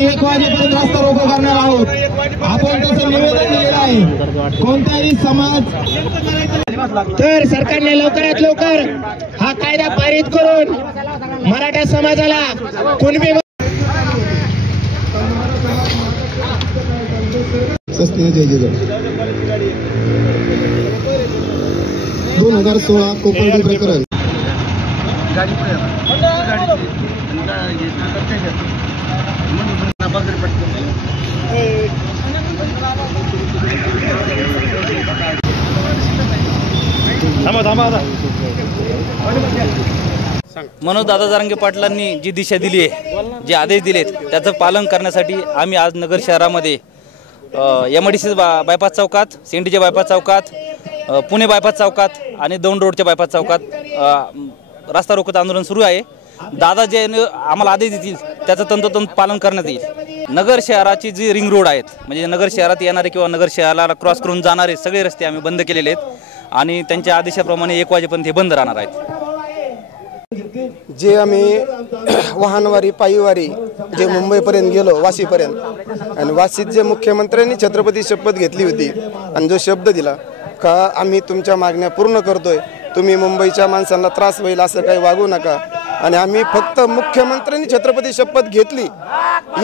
1 वाजेपर्यंत रस्ता रोको करणार आहोत। आपण तसं निवेदन दिलेलं आहे। कोणताही समाज तर सरकारने लवकरात लवकर हा कायदा पारित करून मराठा समाजाला कुणबी 2016 कोपर्डी प्रकरण मनोज दादा जरांगे पाटलांनी जी दिशा दिली आहे, जे आदेश दिलेत त्याचं पालन करण्यासाठी आम्ही आज नगर शहरामध्ये MIDC बायपास चौकात, सिंडीचे बायपास चौकात, पुणे बायपास चौकात आणि दौंड रोडच्या बायपास चौकात रस्ता रोको आंदोलन सुरू आहे। दादा जे आम्हाला आदेश देतील त्याचं तंतोतंत पालन करण्यात येईल। नगर शहराची जी रिंग रोड आहेत, म्हणजे नगर शहरात येणारे किंवा नगर शहराला क्रॉस करून जाणारे सगळे रस्ते आम्ही बंद केलेले आहेत आणि त्यांच्या आदेशाप्रमाणे 1 वाजेपर्यंत हे बंद राहणार आहेत। जे आम्ही वाहनवारी पायीवारी जे मुंबईपर्यंत गेलो, वाशीपर्यंत, आणि वाशीत जे मुख्यमंत्र्यांनी छत्रपती शपथ घेतली होती आणि जो शब्द दिला का आम्ही तुमच्या मागण्या पूर्ण करतोय, तुम्ही मुंबईच्या माणसांना त्रास होईल असं काही वागू नका, आणि आम्ही फक्त मुख्यमंत्र्यांनी छत्रपती शपथ घेतली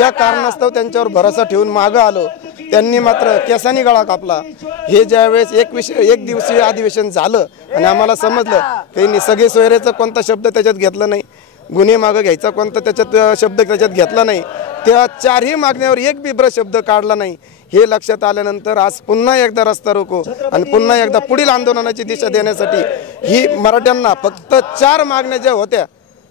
या कारणास्तव त्यांच्यावर भरोसा ठेवून मागं आलो। त्यांनी मात्र केसानी गळा कापला। हे ज्यावेळेस एक दिवसीय अधिवेशन झालं आणि आम्हाला समजलं त्यांनी सगळे सोयरेचा कोणता शब्द त्याच्यात घेतला नाही, गुन्हे मागं घ्यायचा कोणता त्याच्यात शब्द त्याच्यात घेतला नाही, त्या 4ही मागण्यावर एक बिब्र शब्द काढला नाही। हे लक्षात आल्यानंतर आज पुन्हा एकदा रस्ता रोको आणि पुन्हा एकदा पुढील आंदोलनाची दिशा देण्यासाठी ही मराठ्यांना फक्त 4 मागण्या ज्या होत्या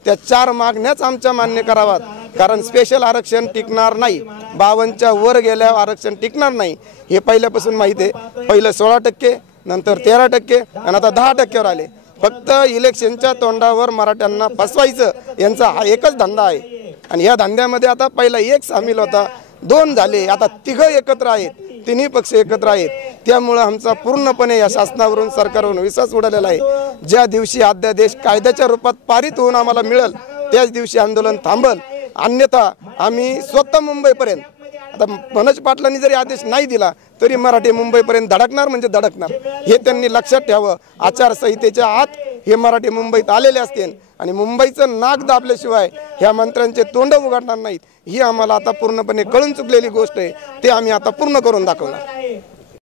त्या 4 मागण्याच आमच्या मान्य कराव्यात, कारण स्पेशल आरक्षण टिकणार नाही, 52च्या वर गेल्यावर आरक्षण टिकणार नाही हे पहिल्यापासून माहिती आहे। पहिलं 16%, नंतर 13% आणि आता 10%वर आले। फक्त इलेक्शनच्या तोंडावर मराठ्यांना फसवायचं यांचा हा एकच धंदा आहे आणि या धंद्यामध्ये आता पहिला 1 सामील होता, 2 झाले, आता 3 एकत्र आहेत, 3ही पक्ष एकत्र आहेत। त्यामुळे आमचा पूर्णपणे या शासनावरून सरकारवरून विश्वास उडालेला आहे। ज्या दिवशी अध्यादेश कायद्याच्या रूपात पारित होऊन आम्हाला मिळेल त्याच दिवशी आंदोलन थांबल, अन्यथा आम्ही स्वतः मुंबईपर्यंत, आता मनोज पाटलांनी जरी आदेश नाही दिला तरी मराठी मुंबईपर्यंत धडकणार म्हणजे धडकणार हे त्यांनी लक्षात ठेवावं। आचारसंहितेच्या आत हे मराठी मुंबईत आलेले असतील आणि मुंबईचं नाक दाबल्याशिवाय ह्या मंत्र्यांचे तोंड उघडणार नाहीत ही आम्हाला आता पूर्णपणे कळून चुकलेली गोष्ट आहे, ते आम्ही आता पूर्ण करून दाखवणार।